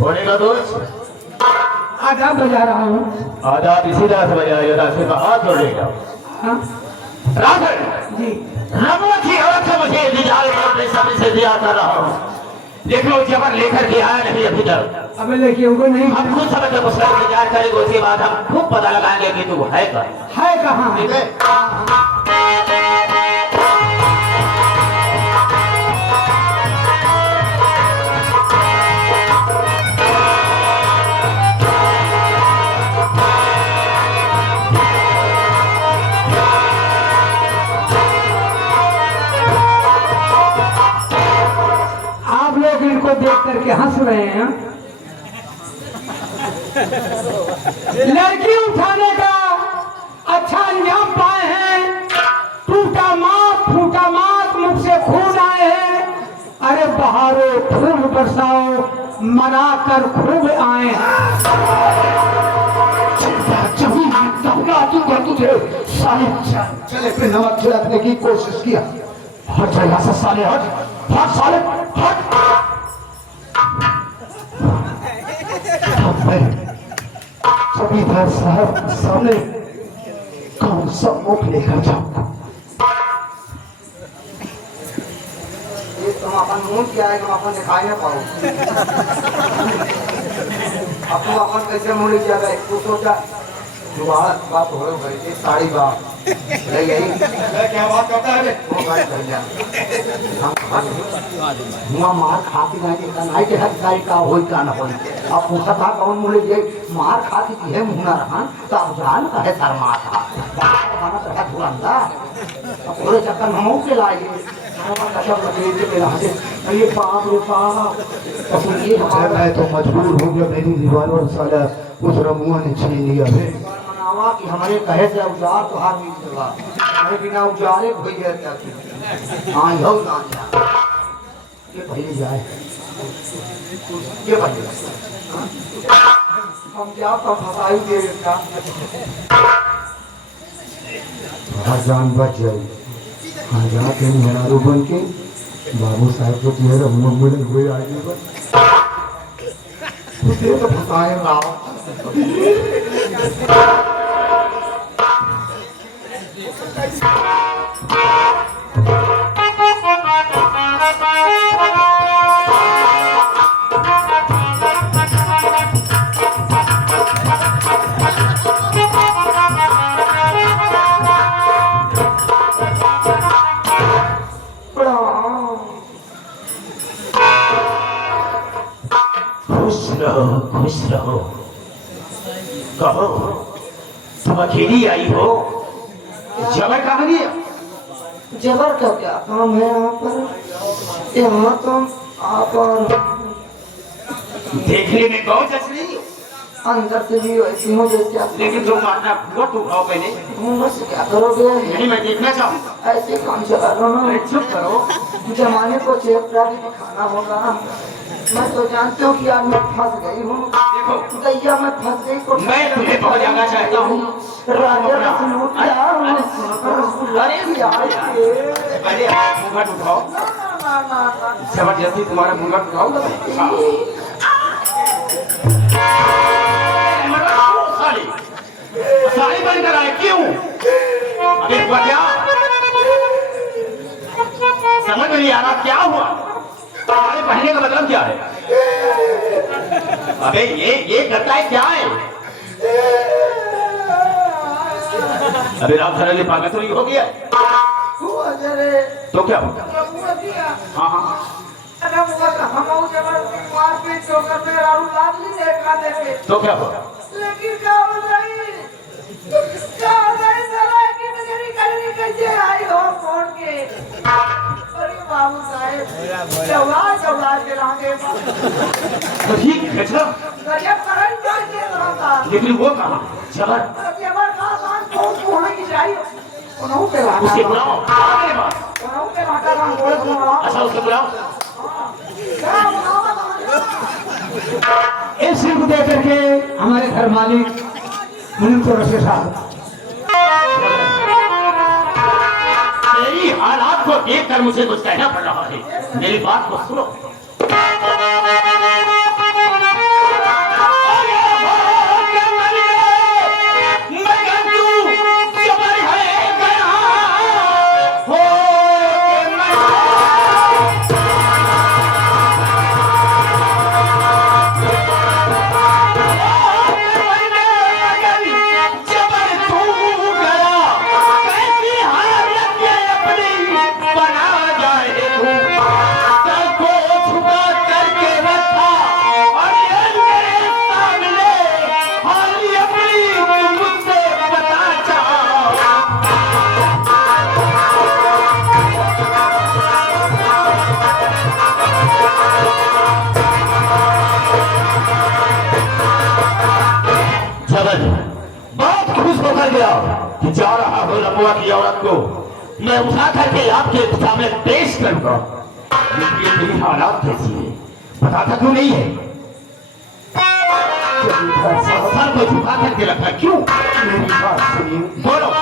होने का दोस्त आदाब बजा रहा हूँ। आदाब इसी तरह से बजाया जाता है, सिर्फ हाथ जोड़ लेगा। हाँ राधर जी। रमन की औरत से मुझे इंतजार में अपने समय से दिया कर रहा हूँ, लेकिन वो जबर लेकर के आया नहीं अभी तक। अब देखिए उनको नहीं हम कुछ समय तक उसका इंतजार करेंगे, उसके बाद हम खूब पता लगाएंगे कि तू है कहाँ। है कहाँ। ठीक है। आप लोग इनको देख करके हंस रहे हैं। लड़की उठाने का अच्छा अंजाम पाए हैं। टूटा मात फूटा मात मुझसे खून आए हैं। अरे बहारो खूब बरसाओ मना कर खूब आए हैं। तुझे साले चले पे नमक छिड़कने की कोशिश किया। हट जा यहाँ से साले, हट हट साले हट। जमींदार साहब सामने कौन सा मुख लेकर जाऊंगा। ये तुम अपन मुंह किया है, तुम अपन दिखाई ना पाओ। अब तुम अपन कैसे मुंह लिख जाएगा, एक तो सोचा दोबारा बात हो रही थी साड़ी बात यही क्या बात करता है? वो बात कर जा हुआ मार खाती नहीं के हर सारी का होई का ना होई। अब पूछा था कौन मुझे ये मार खाती थी है मुंह ना रहा तो अब जान का है शर्मा था खाना तो है धुरंधा। अब पूरे चक्कर में हम के लाए ये बाप रे बाप। ये मैं तो मजबूर हो गया, मेरी दीवार और साला उस रमुआ ने छीन लिया है। मनावा कि हमारे कहे से उजार तो हार मिल जाएगा, हमें बिना उजारे कोई है क्या हाँ हो ना ये पहले जाए ये पहले हम क्या फसाई दे का जान बच जाए। हाँ जाके मेहरारू बन के बाबू साहब को मेरा मुड़े हुए आगे पर तो फसाए ना। खुश रहो। कहो तुम अकेली आई हो, जबर कहाँ गया? जबर का क्या काम है यहाँ पर? यहाँ तो आप देखने में बहुत अच्छी, अंदर से भी वैसी हो जैसे आप। लेकिन तुम अपना वोट उठाओ पहले। बस क्या करोगे? नहीं मैं देखना चाहूँगा। ऐसे काम चला रहा हूँ। चुप करो। जमाने को चेहरा भी दिखाना होगा। मैं तो जानती हूँ कि आज मैं फंस गई हूँ। देखो दैया मैं फंस गई तो मैं तुम्हें बहुत जाना चाहता हूँ। राजा का सलूट किया। पहले मुंगट उठाओ, जबरदस्ती तुम्हारा मुंगट उठाओ। साली साली बनकर आए क्यों? अभी क्या समझ में नहीं आ रहा क्या हुआ? तुम्हारे पहनने का मतलब क्या है? अबे ये करता है क्या है? अबे राम धरली पागल तो नहीं हो गया? तो क्या होगा? हाँ हाँ तो क्या होगा? लेकिन क्या हो गई? क्या हो गई साला की मेरी गली कैसे आई हो फोन के? अरे बाबू साहब जवाब के लागे तो ठीक है चलो। गजब करन क्या किया था? लेकिन वो कहाँ? जबर जबर का मान कौन होने की चाहिए? उन्होंने के लाना उसे बुलाओ। अरे बाप, उन्होंने के लाना का बोल बुलाओ। अच्छा उसे बुलाओ। क्या बुलाओ? इस सिर को देख करके हमारे घर मालिक मुनीम चौरस के साथ तेरी हालात को देखकर मुझे कुछ कहना पड़ रहा है। मेरी बात को सुनो। गया कि जा रहा हो रमुआ की औरत को मैं उठा करके आपके सामने पेश करूंगा, लेकिन ये मेरी हालात कैसी है बताता क्यों नहीं है? सर को झुका करके रखा क्यों? मेरी बात सुनिए। बोलो।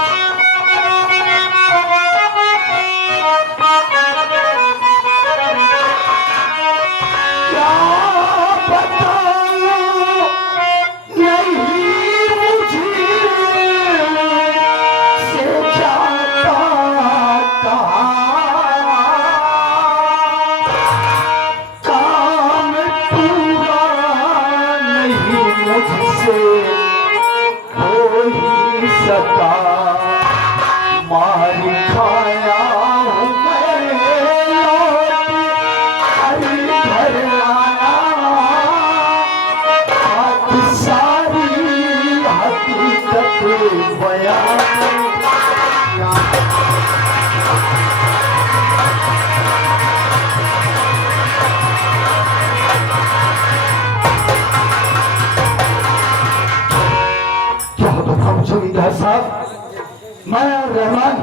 जमींदार साहब, मैं और रहमान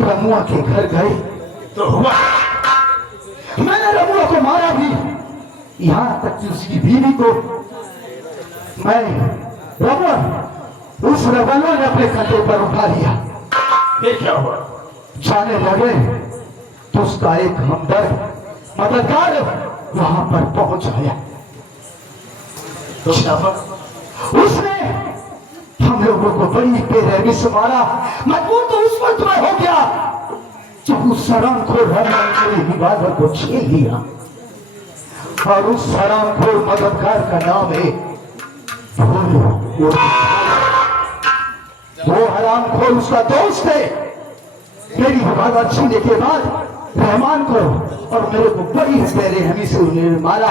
रमुआ के घर गए तो हुआ मैंने रमुआ को मारा भी, यहाँ तक कि उसकी बीवी को मैं रमुआ उस रवाना ने अपने कंधे पर उठा लिया। फिर क्या हुआ? जाने लगे तो उसका एक हमदर्द मददगार वहां पर पहुंच आया। तो उसने हम लोगों को बड़ी बेरहमी से मारा। मजबूर तो उस वक्त में हो गया जब उस हरामखोर रहमान की इबादत को छीन लिया, और उस हरामखोर मददगार का नाम है भोलू। वो हरामखोर उसका दोस्त है। मेरी इबादत छीनने के बाद रहमान को और मेरे को बड़ी बेरहमी से उन्होंने मारा।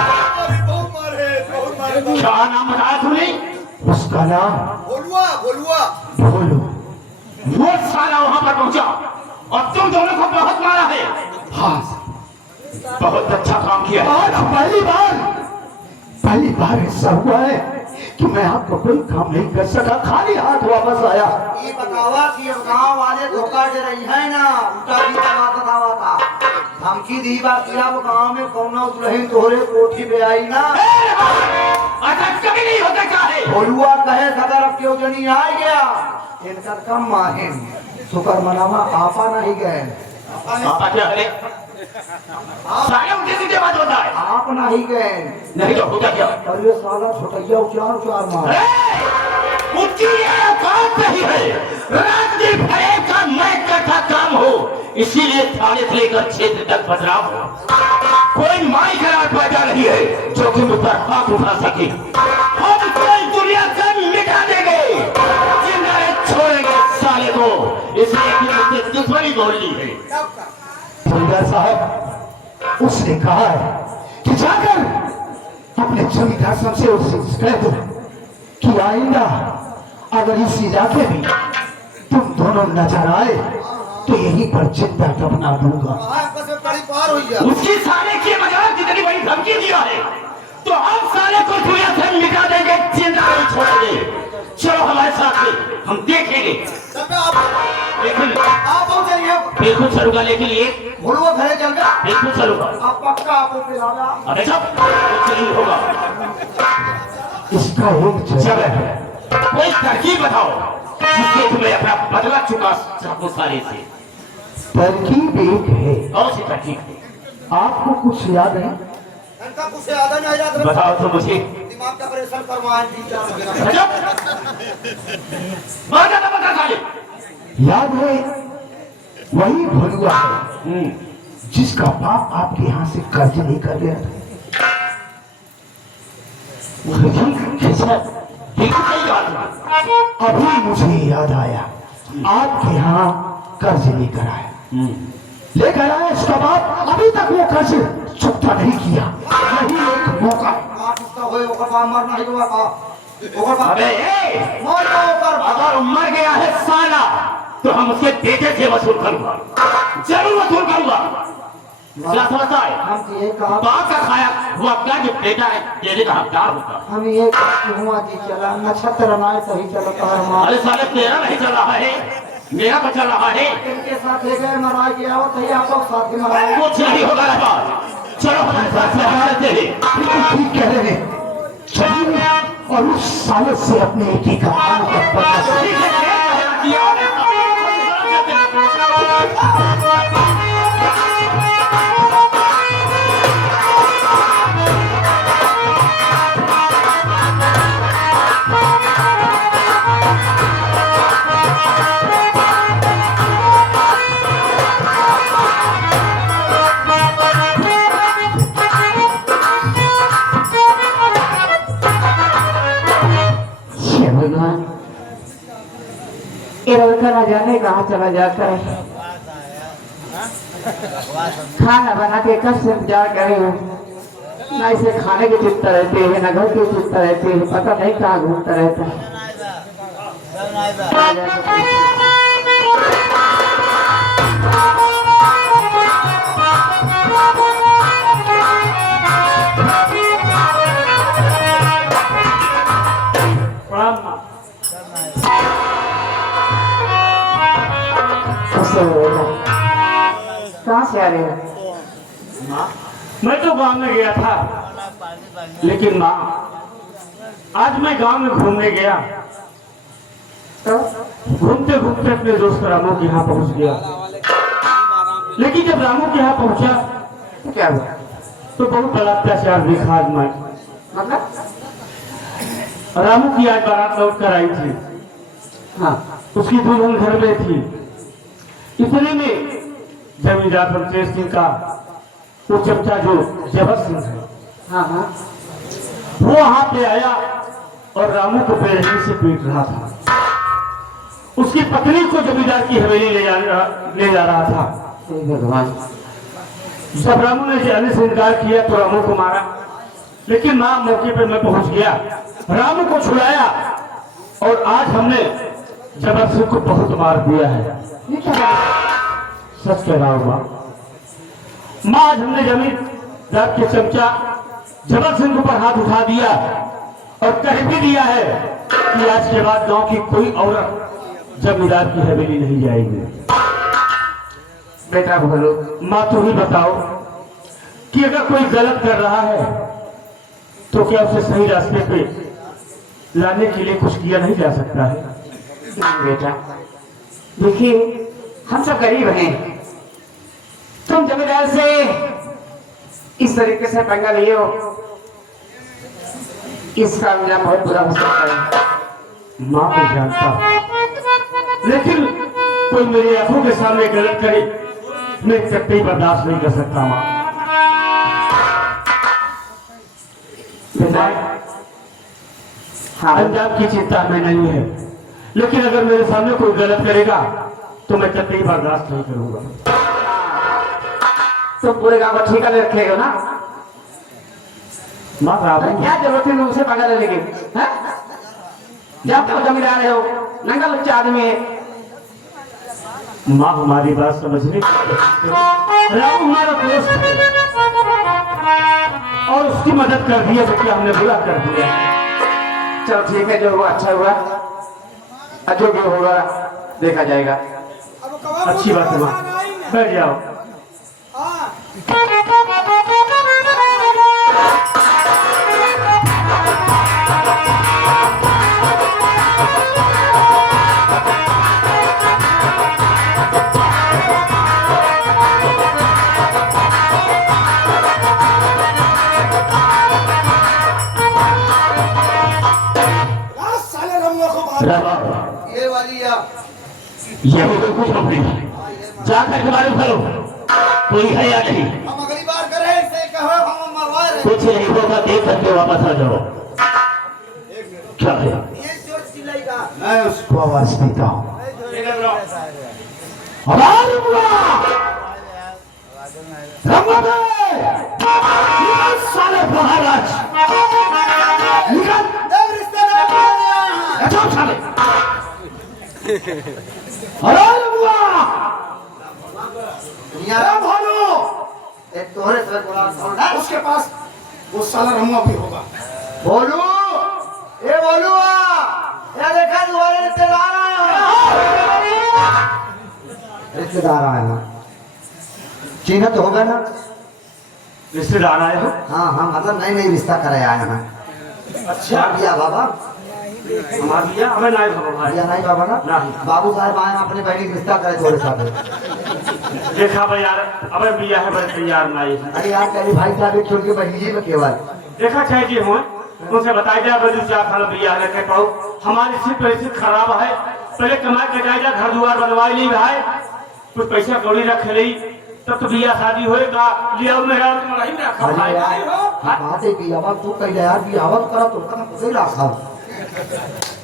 क्या नाम बताया तूने? उसका नाम भोलू। वो साला वहां पर पहुंचा और तुम दोनों को बहुत मारा है। हाँ, बहुत अच्छा काम किया। आज पहली बार ऐसा हुआ है कि मैं आपको कोई काम नहीं कर सका, खाली हाथ वापस आया। ये बतावा कि अब गांव वाले धोखा दे रही है ना, उल्टा भी बतावा था। धमकी दी बात किया वो गांव में कौनो दुल्हन तोहरे कोठी पे आई ना। ऐसा कभी नहीं होता क्या है? भोलुआ कहे सदर अब क्यों जनी आ गया, इनका कम माहिन शुक्र मनावा आपा नहीं गए। आपा क्या करे? सारे उल्टे सीधे बात होता है। आप नहीं गए, नहीं तो होता क्या? और ये साला छोटैया उचार मार। उसकी ये औकात नहीं है। रात दिन भरे का मैं कथा काम हो, इसीलिए थाने से लेकर क्षेत्र तक बदलाव हो। कोई माई करार पैदा नहीं है जो कि मुझ पर हाथ उठा सके। हम कोई दुनिया से मिटा देंगे, जिंदा छोड़ेंगे साले को, इसलिए कि मुझसे दुश्मनी बोल ली है। जमींदार साहब, उसने कहा है कि जाकर अपने जमींदार साहब से उससे कह दो कि आइंदा अगर इस इलाके में तुम दोनों नजर आए तो यहीं पर जिंदा दफना दूंगा। उसकी साले की मजाक जितनी बड़ी धमकी दिया है तो हम साले को दुनिया से मिटा देंगे, जिंदा नहीं छोड़ेंगे। चलो हमारे साथ में, हम देखेंगे। लेकिन बिल्कुल चलूंगा, लेकिन ये भोलुआ घरे चल गया, बिल्कुल चलूंगा। आप पक्का आपको पिलाना। अरे सब कुछ नहीं होगा। इसका एक जगह है, कोई तरकीब बताओ जिससे तुम्हें अपना बदला चुका सको सारे से। तरकीब एक है। कौन सी तरकीब? आपको कुछ याद है? इनका कुछ याद नहीं याद, बताओ तो मुझे। दिमाग का ऑपरेशन करवाएं बता साले। याद है, वही भोलुआ है जिसका बाप आपके यहाँ से कर्ज नहीं कर गया था। अभी मुझे याद आया, आपके यहाँ कर्ज लेकर आया, लेकर आया उसका बाप। अभी तक वो कर्ज चुकता नहीं किया। यही एक मौका। अबे अगर मर गया है साला तो हम उसके बेटे से वसूल करूंगा, जरूर वसूल करूंगा। क्या समझता है? हम तो ये कहा बाप का खाया हुआ क्या जो बेटा है तेरे का हकदार होता? हम ये कहा हुआ जी चला नक्षत्र नाय सही चलता है माँ अरे साले तेरा नहीं चल रहा है, मेरा तो चल रहा है। इनके साथ ले गए महाराज जी आओ तो आप लोग साथ में महाराज कुछ नहीं होगा रे बात, चलो हमारे साथ से हमारे तेरे। ठीक कह रहे हैं, चलिए और उस साले से अपने एक ही कहानी का पता चले। हे भगवान, ये लड़का न जाने कहाँ चला जाता है। खाना बना के कब से इंतजार करे हो, ना इसे खाने की चिंता रहती है ना घर की चिंता रहती है, पता नहीं कहाँ घूमता रहता है। कहाँ से आ रहे हो? मैं तो गांव में गया था, लेकिन माँ आज मैं गांव में घूमने गया तो घूमते घूमते अपने दोस्त रामू के यहाँ पहुंच गया। लेकिन जब रामू के यहाँ पहुंचा तो क्या हुआ? तो बहुत बड़ा अत्याचार दिखा आज मैं। मतलब? रामू की आज बारात लौट कर आई थी, हाँ, उसकी दुल्हन घर में थी। इतने में जमींदार रमतेज सिंह का वो चमचा जो जबर सिंह है, हाँ हाँ, वो वहां पे आया और रामू को बेरहमी से पीट रहा था। उसकी पत्नी को जमींदार की हवेली ले जा रहा था। हे भगवान, जब रामू ने जाने से इनकार किया तो रामू को मारा, लेकिन मां मौके पर मैं पहुंच गया, रामू को छुड़ाया और आज हमने जबर सिंह को बहुत मार दिया है। ये क्या है? सच कह रहा हूं मां, आज हमने जमींदार के चमचा जबर सिंह पर हाथ उठा दिया और कह भी दिया है कि आज के बाद गांव की कोई औरत जमींदार की हवेली नहीं जाएगी। बेटा बोलो, मां तू ही बताओ कि अगर कोई गलत कर रहा है तो क्या उसे सही रास्ते पे लाने के लिए कुछ किया नहीं जा सकता है? बेटा देखिए, हम सब गरीब हैं, तुम जमींदार से इस तरीके से पंगा लिए हो, इसका अंजाम बहुत बुरा हो सकता है। मां को जानता हूं, लेकिन कोई मेरी आंखों के सामने गलत करे मैं कभी बर्दाश्त नहीं कर सकता। मां बेटा, हाँ, अंजाम की चिंता में नहीं है, लेकिन अगर मेरे सामने कोई गलत करेगा तो मैं कभी बर्दाश्त नहीं करूंगा। तो पूरे गांव को ठिका ले रखेगा ना? मां रावण क्या जरूरत है उसे पंगा लेने की? हैं? जब तक जमींदार हो, नंगा लुच्चा आदमी है। माँ हमारी बात समझने राम हमारा दोस्त है और उसकी मदद कर दी है तो क्या हमने बुरा कर दिया? चलो ठीक है, जो हुआ अच्छा हुआ, और जो भी होगा देखा जाएगा। अच्छी बात है माँ, बैठ जाओ। ये वाली या ये तो कुछ नहीं, जाकर के मालूम करो कोई है या नहीं। हम अगली बार करें इसे कहो हम मरवा रहे कुछ नहीं होगा, देख करके वापस आ जाओ। क्या है ये जो चिल्लाएगा मैं उसको आवाज देता हूँ। साले महाराज निकल, रिश्तेदार हटाओ साले। अरे बुआ, यार भालो तोहरे से बोला था उसके पास वो साला रमुआ भी होगा। बोलू ए बोलू या देखा तुम्हारे रिश्तेदार आए हैं। रिश्तेदार आए हैं चिन्ह तो होगा ना। रिश्तेदार आए हो? हाँ हाँ मतलब नई नई रिश्ता करे आए हैं। अच्छा दिया बाबा हमारा दिया हमें नहीं बाबा भाई। दिया नहीं बाबा ना नहीं। बाबू साहब आए अपने बहनी का रिश्ता करे थोड़े साथ। देखा भाई यार अबे बिया है बड़े तैयार नहीं है। अरे यार कहीं भाई साहब एक छोड़ के बहनी जी में केवल देखा चाहे जी हुए उनसे बताया जाए बड़ी चार साल बिया रखे पाओ हमारी स्थिति परिस्थिति खराब है। पहले कमाई के जाए घर दुआर बनवाई ली भाई कुछ पैसा कौड़ी रख ली तब तो बिया शादी होएगा लिया मेरा नहीं रखा अरे भाई। यार बात है कि अब तू कह यार भी आवत करा तो कना कुछ रखा।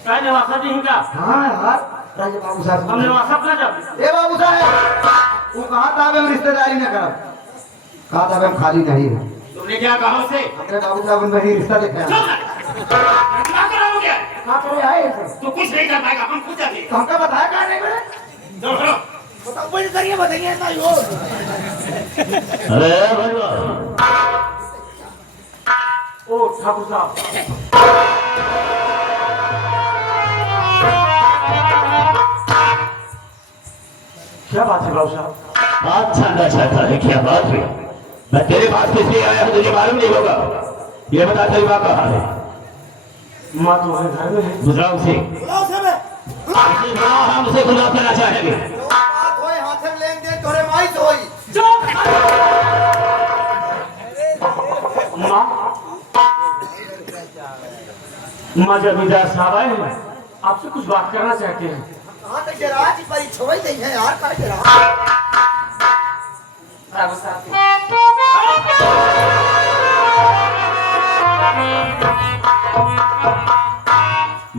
काय नवासा जी हिंगा हाँ यार राजे बाबू साहब हमने नवासा अपना जब ए बाबू साहब वो कहा था हम रिश्तेदारी न करब कहा था हम खाली नहीं है। तुमने क्या कहा उसे? अरे बाबू साहब उन बहनी रिश्ता देखा क्या कराओगे? कहा करे आए थे तो कुछ नहीं कर पाएगा हम पूछा थी तो हमका बताया क्या नहीं बड़े चलो बताओ कोई करिए बताइए ना यो अरे भैया ओ ठाकुर साहब क्या बात है बाबू साहब? बात जानना चाहता है क्या बात हुई? मैं तेरे पास किस लिए आया हूँ तुझे मालूम नहीं होगा। ये बता तेरी माँ कहाँ है? माँ तो है घर में है। गुजराव से हमसे गुजराव करना चाहेंगे। माँ माँ जमींदार साहब आए हैं आपसे कुछ बात करना चाहते हैं।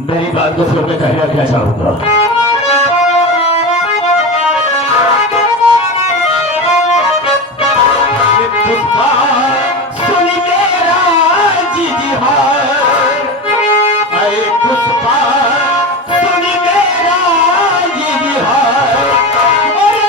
मेरी बात को सुन के कहना क्या चाहूंगा। सुन मेरा जीजी हाय अरे पुष्पा सुन मेरा जीजी हाय अरे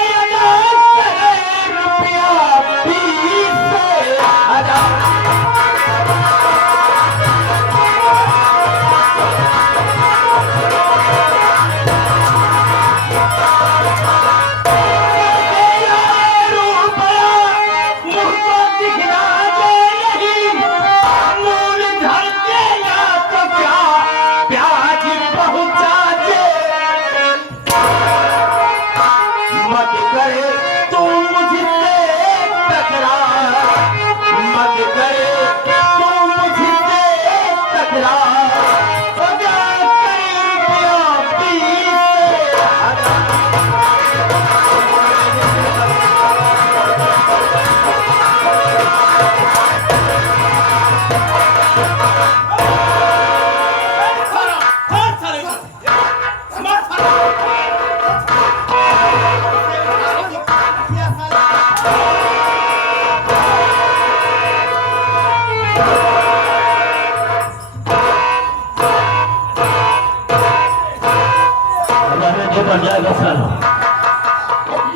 रुपया 20,000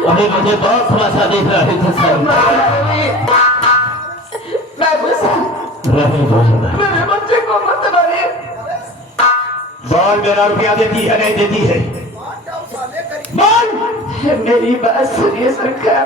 अभी मुझे बहुत समस्या दिख रही थी सर। मेरे बच्चे को मत मारिए। बॉल मेरा रुपया देती है नहीं देती है? बॉल मेरी बात सुनिए सरकार।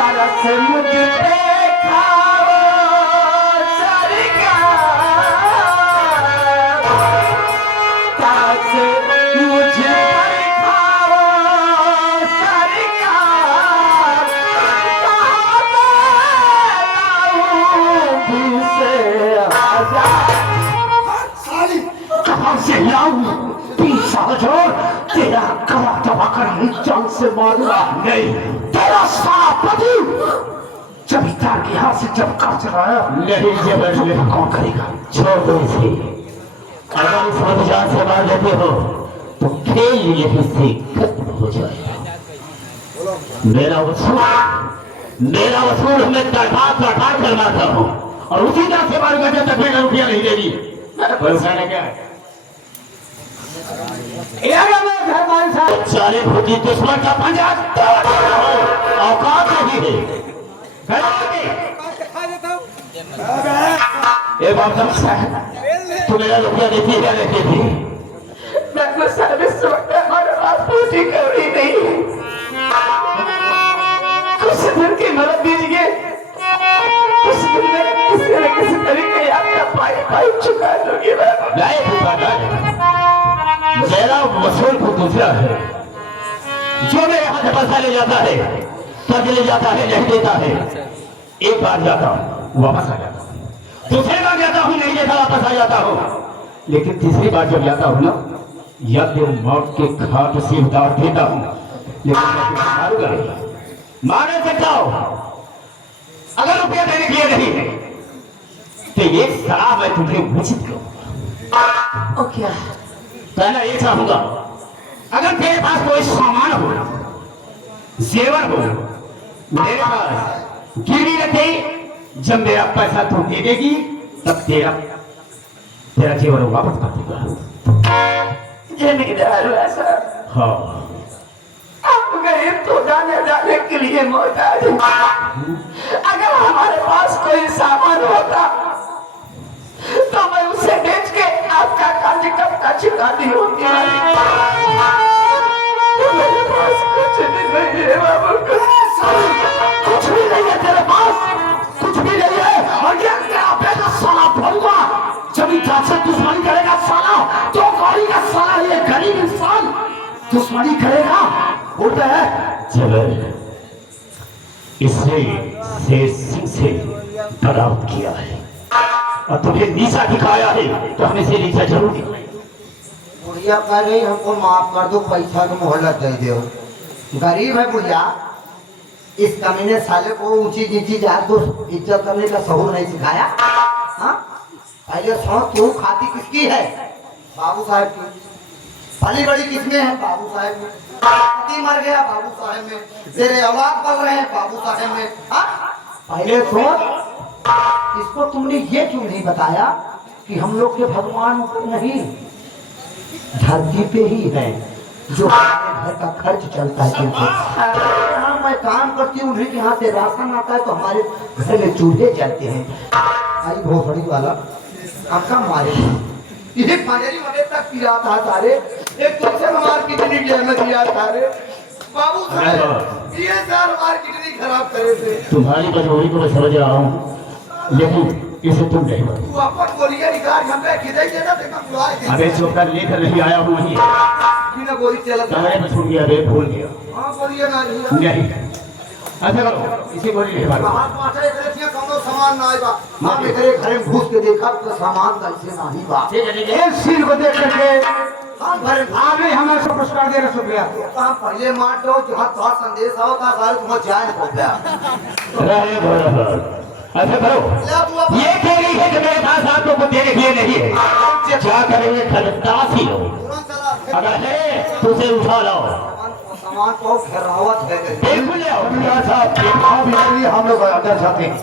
तरस मुझ पे खाओ सरकार, तरस मुझ पर खाओ सरकार, कहाँ से लाऊं 20 साल छोड़ तेरा गला दबाकर जान से मारूंगा। नहीं, तेरा सारा पति जमींदार के हाथ से जब कर चलाया नहीं जबरदस्ती कौन करेगा? छोड़ दो इसे। अगर इस वक्त जान से मार देते हो तो खेल यहीं से खत्म हो जाएगा। मेरा वसूल मैं तड़पात कर मारता हूँ और उसी तरह से मारूंगा जब तक मेरा रुपया नहीं देगी। भरोसा नहीं क्या है? घर वाले साहब सारे भूति दुश्मन का पंजा तोड़ रहा हो, औकात नहीं है। ए बाप साहब, तू मेरा रुपया देती है या नहीं देती? डॉक्टर साहब इस वक्त हमारे पास पूरी कौड़ी नहीं, कुछ दिन की मदद दीजिए। कुछ दिन में किसी न किसी तरीके आपका पाई चुका दोगे। नहीं भूखा नहीं, मेरा वसूल को दूसरा है। जो मेरे यहाँ से पैसा ले जाता है, कर्ज ले जाता है, नहीं देता है, एक बार जाता हूँ वापस आ जाता हूँ, दूसरी बार जाता हूँ नहीं देता वापस आ जाता हूँ, लेकिन तीसरी बार जब जाता हूँ ना यज्ञ मौत के घाट से उतार देता हूँ। लेकिन मैं तुम्हें मारूंगा नहीं, मार नहीं सकता हूँ। अगर रुपया देने के लिए नहीं है तो एक सलाह मैं तुम्हें उचित करूंगा। ओ क्या? पहला ये चाहूंगा, अगर तेरे पास कोई सामान हो, जेवर हो, मेरे पास गिरवी रखे, जब मेरा पैसा तू दे देगी तब तेरा जेवर वापस कर दूंगा। जमींदार ऐसा हाँ, आप गरीब तो जाने के लिए मोहताज हैं। अगर हमारे पास कोई सामान होता तो मैं उसे बेच के आपका कर्ज कब का चुकाती होती। मेरे पास कुछ भी नहीं है बाबू, कुछ भी नहीं है तेरे पास, कुछ भी नहीं है। और ये तेरा बेटा साला भरूंगा, जमींदार से दुश्मनी करेगा साला, तो गौरी का साला, ये गरीब इंसान दुश्मनी करेगा। होता है चलो इसने शेर सिंह से बगावत किया है और तुझे नीचा दिखाया है तो हमें से नीचा जरूर दिखाएगा। बुढ़िया कह रही हमको माफ कर दो, पैसा की मोहलत दे दो। गरीब है बुढ़िया, इस कमीने साले को ऊंची नीची जात को इज्जत करने का शऊर नहीं सिखाया। हाँ, पहले सोच तू खाती किसकी है? बाबू साहब की। पली बड़ी किसमें है? बाबू साहब में। पति मर गया बाबू साहब में, तेरे औलाद पल रहे हैं बाबू साहब में। हाँ, पहले सोच। इसको तुमने ये क्यों नहीं बताया कि हम लोग के भगवान ऊपर नहीं, धरती पे ही है, जो हमारे घर का खर्च चलता है। क्योंकि हाँ, मैं काम करती हूँ, उन्हीं के यहाँ से राशन आता है तो हमारे घर में चूल्हे जलते हैं। आई भोसड़ी वाला आपका मारे ये पानी मने तक पिया था सारे, एक तो से हमारी किडनी में दिया सारे बाबू साहब, ये साल हमारी किडनी खराब करे थे। तुम्हारी मजबूरी को मैं समझ रहा हूँ, लेकिन इसे तुम नहीं मानो। तू अपन गोलियां निकाल, हम पे खिदाई देना देखा बुलाए दे। अबे चौकर लेकर नहीं आया हूँ वहीं, बिना गोली चला कमरे में छूट गया, बे भूल गया। हां गोलियां ना नहीं नहीं, ऐसा करो, इसी गोली ले मारो। बाहर पाछे एकरे कोनो सामान ना आइबा, हम एकरे घर में घुस के देखा तो सामान कैसे नहीं बा। ठीक है, ठीक है। इस सीन को देख करके हम घर आपने हमें सब पुरस्कार दे रहे शुक्रिया। हम पहले मार दो, जहां तो संदेश आओगा गाल तुम जान हो गया। रहे बराबर। ऐसा करो, ये कह रही है कि मेरे पास आप लोगों को देने के लिए नहीं है, क्या करेंगे खरीदारी लो, तुरंत चला अगर है तो उसे उठा लाओ। सामान को घेरावत है। बिल्कुल ले आओ। हम लोग अंदर जाते हैं।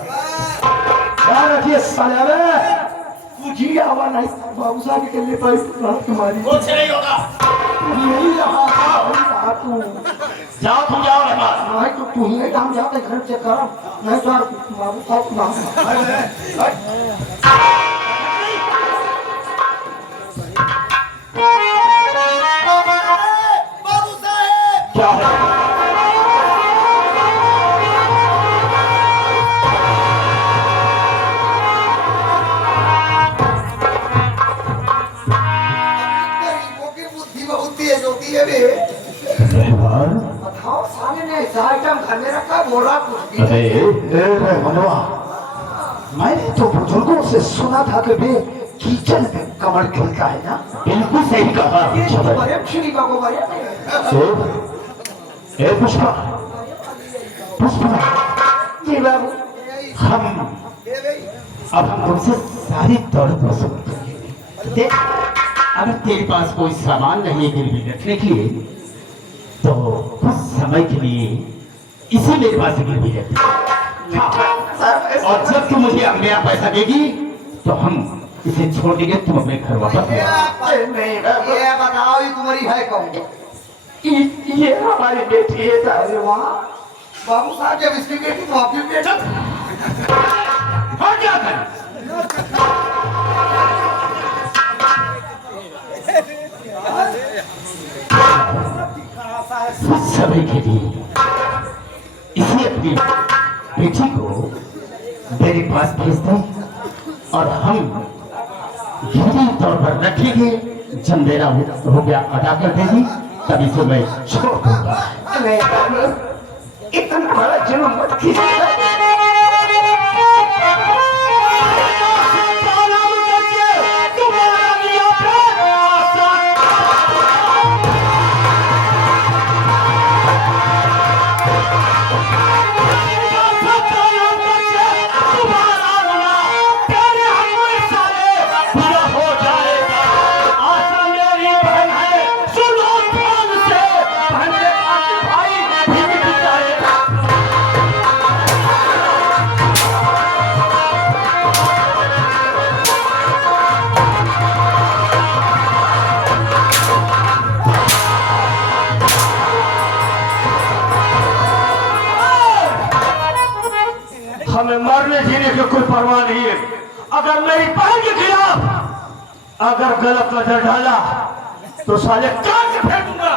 ध्यान रखिए साले में कुछ ही आवा नहीं, बाबू साहब के लिए पैसे तुम्हारी कुछ नहीं होगा, यही रहा तू जाओ तुम जाओ मेहमान। नहीं तो तू ही हम जाते घर चेक कर, नहीं तो बाबू साहब नाम बाबू साहब क्या है? दिन ऐसा आइटम घर में रखा बोरा कुछ भी अरे नहीं। मनवा, मैंने तो बुजुर्गों से सुना था कि वे किचन में कमल खिलता है ना। बिल्कुल सही कहा। ये बड़े छिड़ी का को बड़े ए पुष्पा, पुष्पा, जी बाबू अब हम तुमसे सारी दौलत वसूल करेंगे। देख, अगर तेरे पास कोई सामान नहीं है गिरवी रखने के लिए, तो कुछ समय के लिए इसे मेरे पास गिरवी रख दे। और जब तुम मुझे मेरा पैसा देगी, तो हम इसे छोड़ देंगे, तुम अपने घर वापस जाओ। ये बताओ ये तुम्हारी है कौन? ये हमारी बेटी है। अरे वाह बाबू साहब, जब इसकी बेटी तो आपकी बेटी और क्या कर? सभी के लिए इसी अपनी बेटी को मेरे पास भेज दें और हम गिरवी तौर पर रखेंगे। जब मेरा रुपया अदा कर देगी, तभी से मैं छोड़ दूंगा। इतना बड़ा जुर्म मत कीजिए। हमें मरने जीने की कोई परवाह नहीं है। अगर मेरी बहन के खिलाफ अगर गलत नजर डाला तो साले काट के फेंकूंगा।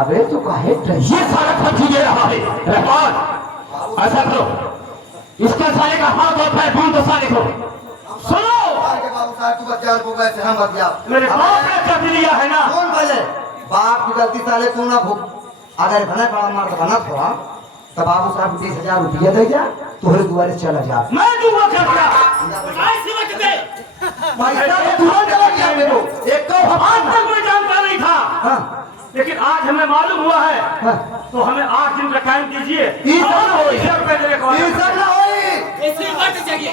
अबे तो काहे ये सारा खर्ची दे रहा है। रहमान, ऐसा करो, इसके साले का हाथ और पैर बांध दो साले को। सुनो, बाबू साहब तू बच्चा को कैसे हम बच जाओ? मेरे बाप ने कर दिया है ना। कौन बोले बाप की गलती साले तू ना भूख। अगर बना बड़ा मार बना थोड़ा तो बाबू साहब 20,000 रुपया दे जा, तोहरे दुआरे चला जा। मैं दूंगा खर्चा। पैसा तो तुरंत चला गया मेरे को। एक तो आज तक मैं जानता नहीं था, हाँ लेकिन आज हमें मालूम हुआ है। हाँ तो हमें 8 दिन का टाइम दीजिए। ये सब ना होई। 20 रुपए देने को ये सब ना होई। इसी बात चाहिए।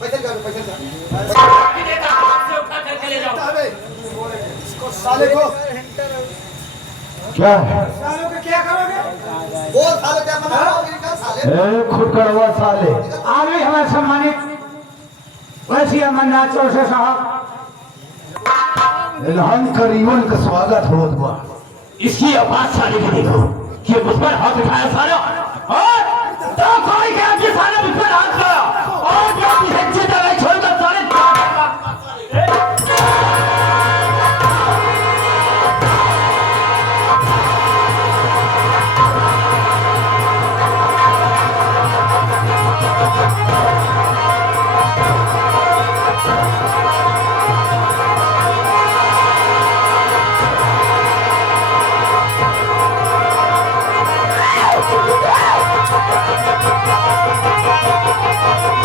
पैसे कर पैसे कर। से उठा करके ले जाओ। इसको साले को क्या है? सालों के क्या करोगे? वो साले क्या बनाओगे? क्या साले? खुद करवा साले। आगे हमारे सम्मानित वैसी अमरनाथ चौधरी साहब, इल्हाम करीबन का स्वागत हो हुआ। इसकी आवाज साले की देखो कि मुझ पर हाथ उठाया सारा। और तो कोई क्या कि साले मुझ पर हाथ उठाया और क्या कि दवाई छोड़कर साले Thank you.